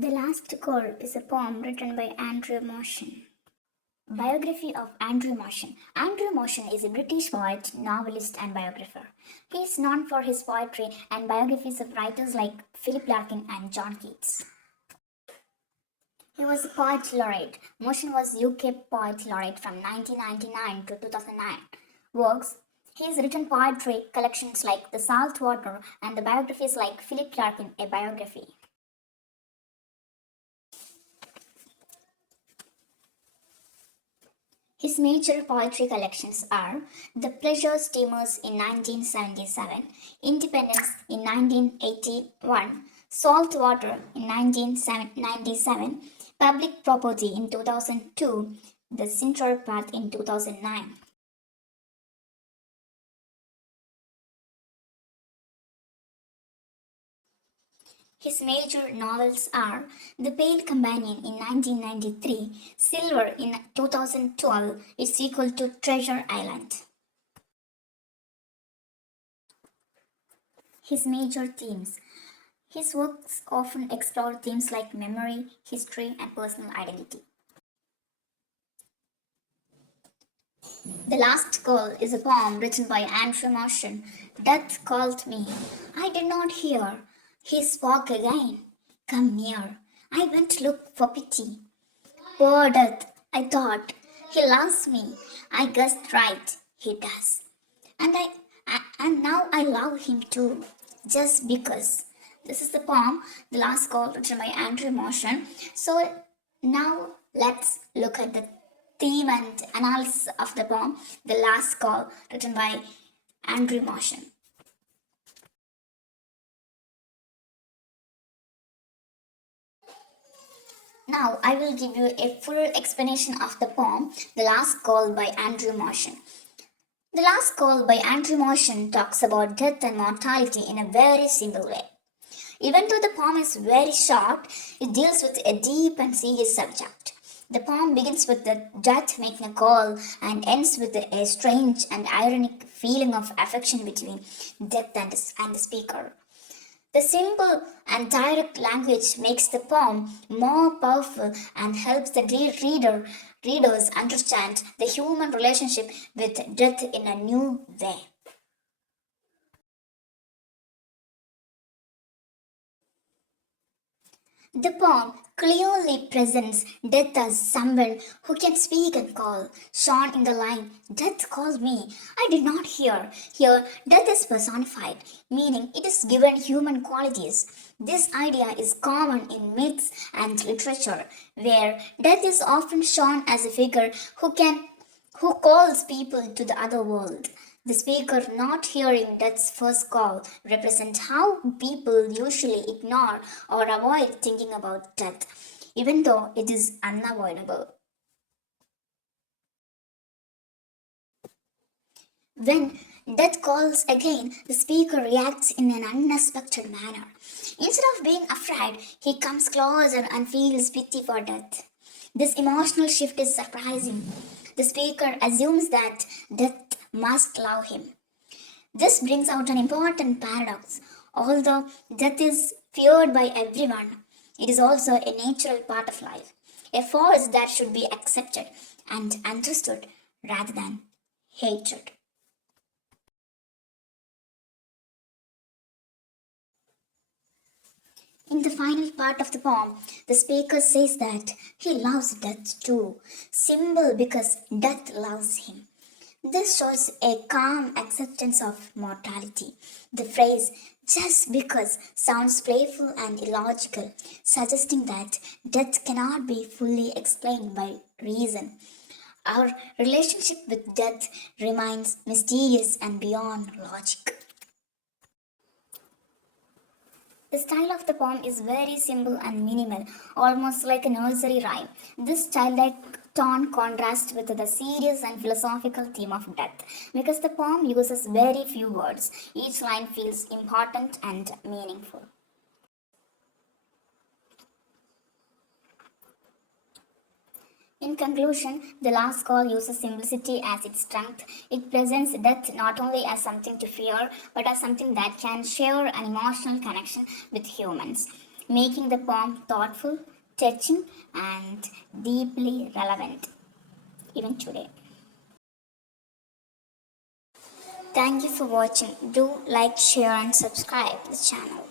The Last Call is a poem written by Andrew Motion. Biography of Andrew Motion. Andrew Motion is a British poet, novelist, and biographer. He is known for his poetry and biographies of writers like Philip Larkin and John Keats. He was a poet laureate. Motion was UK Poet Laureate from 1999 to 2009. Works. He has written poetry collections like The Salt Water and the biographies like Philip Larkin, a biography. His major poetry collections are The Pleasure Steamers in 1977, Independence in 1981, Salt Water in 1997, Public Property in 2002, The Central Path in 2009. His major novels are The Pale Companion in 1993, Silver in 2012, its sequel to Treasure Island. His major themes. His works often explore themes like memory, history, and personal identity. The Last Call is a poem written by Andrew Motion. Death called me. I did not hear. He spoke again. Come near. I went to look for pity. Poor Death, I thought. He loves me. I guessed right. He does. And now I love him too. Just because. This is the poem, The Last Call, written by Andrew Motion. So now let's look at the theme and analysis of the poem, The Last Call, written by Andrew Motion. Now I will give you a full explanation of the poem, The Last Call by Andrew Motion. The Last Call by Andrew Motion talks about death and mortality in a very simple way. Even though the poem is very short, it deals with a deep and serious subject. The poem begins with the death making a call and ends with a strange and ironic feeling of affection between death and the speaker. The simple and direct language makes the poem more powerful and helps the readers understand the human relationship with death in a new way. The poem clearly presents death as someone who can speak and call. Shown in the line, Death called me. I did not hear. Here, death is personified, meaning it is given human qualities. This idea is common in myths and literature, where death is often shown as a figure who calls people to the other world. The speaker not hearing death's first call represents how people usually ignore or avoid thinking about death, even though it is unavoidable. When death calls again, the speaker reacts in an unexpected manner. Instead of being afraid, he comes closer and feels pity for death. This emotional shift is surprising. The speaker assumes that death must love him. This brings out an important paradox. Although death is feared by everyone, it is also a natural part of life, a force that should be accepted and understood rather than hated. In the final part of the poem, the speaker says that he loves death too, symbol because death loves him. This shows a calm acceptance of mortality. The phrase just because sounds playful and illogical, suggesting that death cannot be fully explained by reason. Our relationship with death remains mysterious and beyond logic. The style of the poem is very simple and minimal, almost like a nursery rhyme. This childlike tone contrasts with the serious and philosophical theme of death because the poem uses very few words. Each line feels important and meaningful. In conclusion, The Last Call uses simplicity as its strength. It presents death not only as something to fear, but as something that can share an emotional connection with humans. making the poem thoughtful, touching, and deeply relevant even today. Thank you for watching. Do like, share, and subscribe the channel.